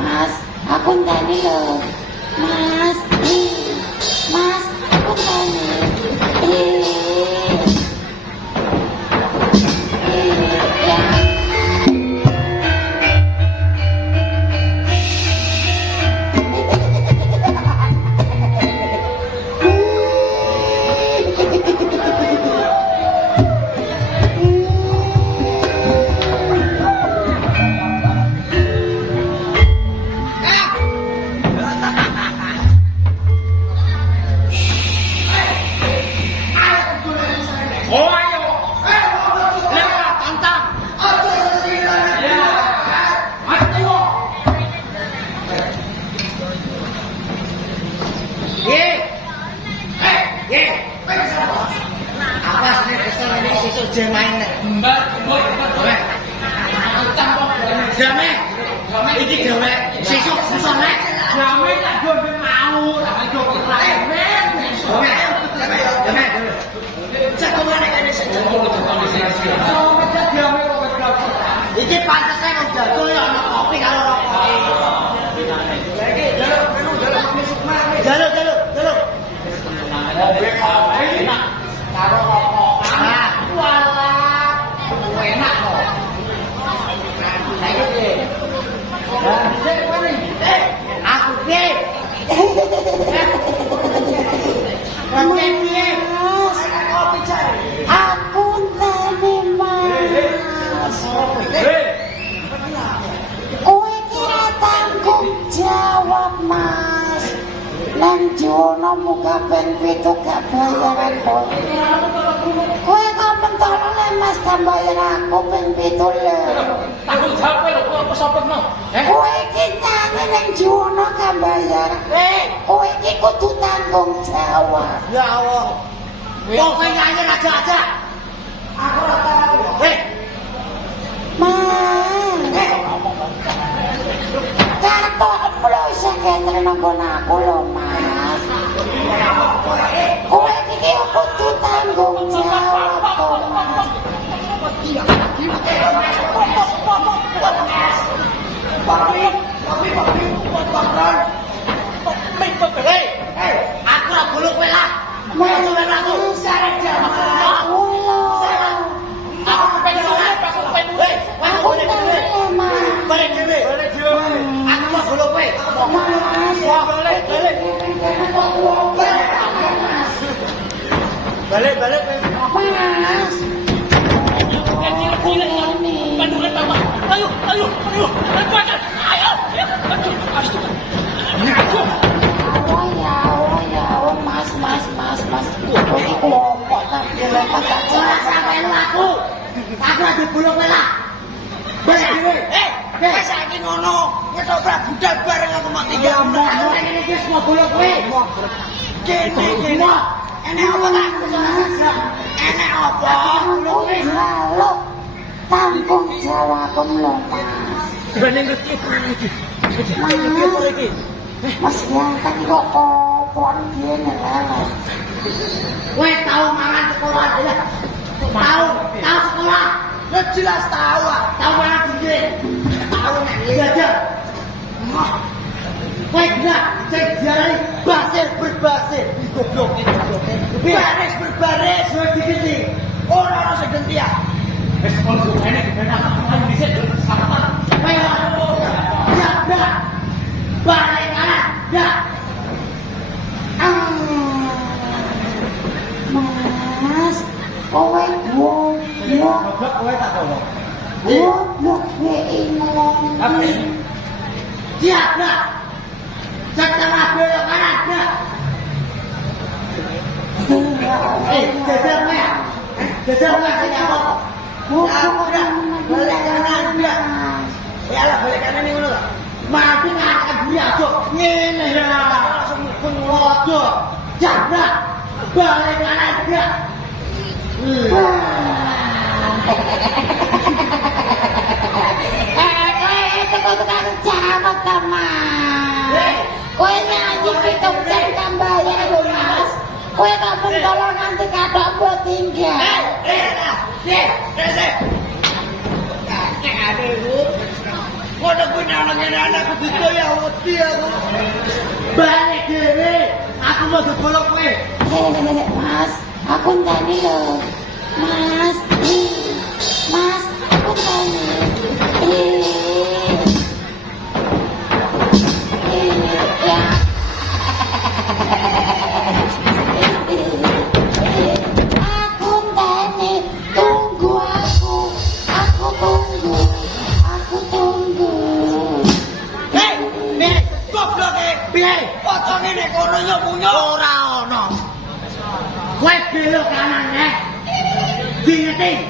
Mas, aku ndani lho. Mas, Mas, aku ndani. Iki pantese kok jago ya ana kopi karo rokok. Jaluk. Enak. Karo rokok. Walah. Enak kok. Saiki piye? Lah, dhisik kene. Aku piye? Kowe piye? Kopi cari. Aku ndane Mas. Kowe kira tanggung jawab Mas. Nang jono muka ben pitu gak bayaran kowe. Kowe kok mentolo le Mas gak bayar aku ben pitu le. Tanggung jawab lho apa sopetno? Kowe iki nyanyi nang jono gak bayar. Kowe iki kudu tanggung jawab. Ya Allah. Kowe nyanyi aja. Aku ora tahu. Kartok mulo isih kene nanggon aku lho, Mas. Kowe iki kudu tanggung jawab to, Mas. Aku ora bolok kowe lah. Mas, aku sareng jamaah. Aku pengen ngomong pas aku pengen mulai. Aku pengen Mas. Balik dhewe. Aku mau bolok kowe. Balik. Mas. Bandungan Mama. Ayo. Lepaskan. Ayo. Mas. Kowe kelompok tapi lepas aja sampeyan aku. Aku lagi bolok kowe lah. Balik dhewe. Wis saiki ngono. Ngetoprak budal bareng aku mak tinggal. Ini wis mau bolok kowe. Kene. Enek apa tak? Enek apa? Lalu tanggung jawab lho, Mas. Bener ngerti apa iki? Mas yang kan kok popon gini lah. Kowe tau mangan sekolah ya? Tahu sekolah? Lu jelas tahu ah. Tahu mangan dhewe. Tahu nek jajan. Kowe gak cek diarani basir berbasir. Goblok iki. Baris berbaris wis digenti. Ora ono sing genti ya. Wis kon ngene kebenak aku dhisik sarapan. Ayo. Ya. Balik kanan. Ya. Mas, kowe goblok. Kowe tak kono. Goblok ingin. Apa ini? Siap dah. Setengah belok kanan dah. Jajal meh apa? Balik kanan dah. Ya lah balik kanan ini ngono lah. Mati ngangkat diri aja. Ngene ya. Langsung pun ngodo. Jabrak. Balik kanan dah. Tukang jawab ta Mas. Kowe nyanyi pitung jam tambahan lho Mas. Kowe kok mentolo nanti kathok mbok tinggal. Ngono kuwi nek ana ngene anakku dikoya wedi aku. Balik dhewe. Aku mau dibolok kowe. Mas, aku ndani lho. Mas, Mas, aku ndani. Ya. Aku ndani, tunggu aku. Aku tunggu. Aku tunggu. Hei, piye? Goblok e. Piye? Pocone nek kono nyok-nyok ora ono. Kowe belok kanan ya. Diingetin.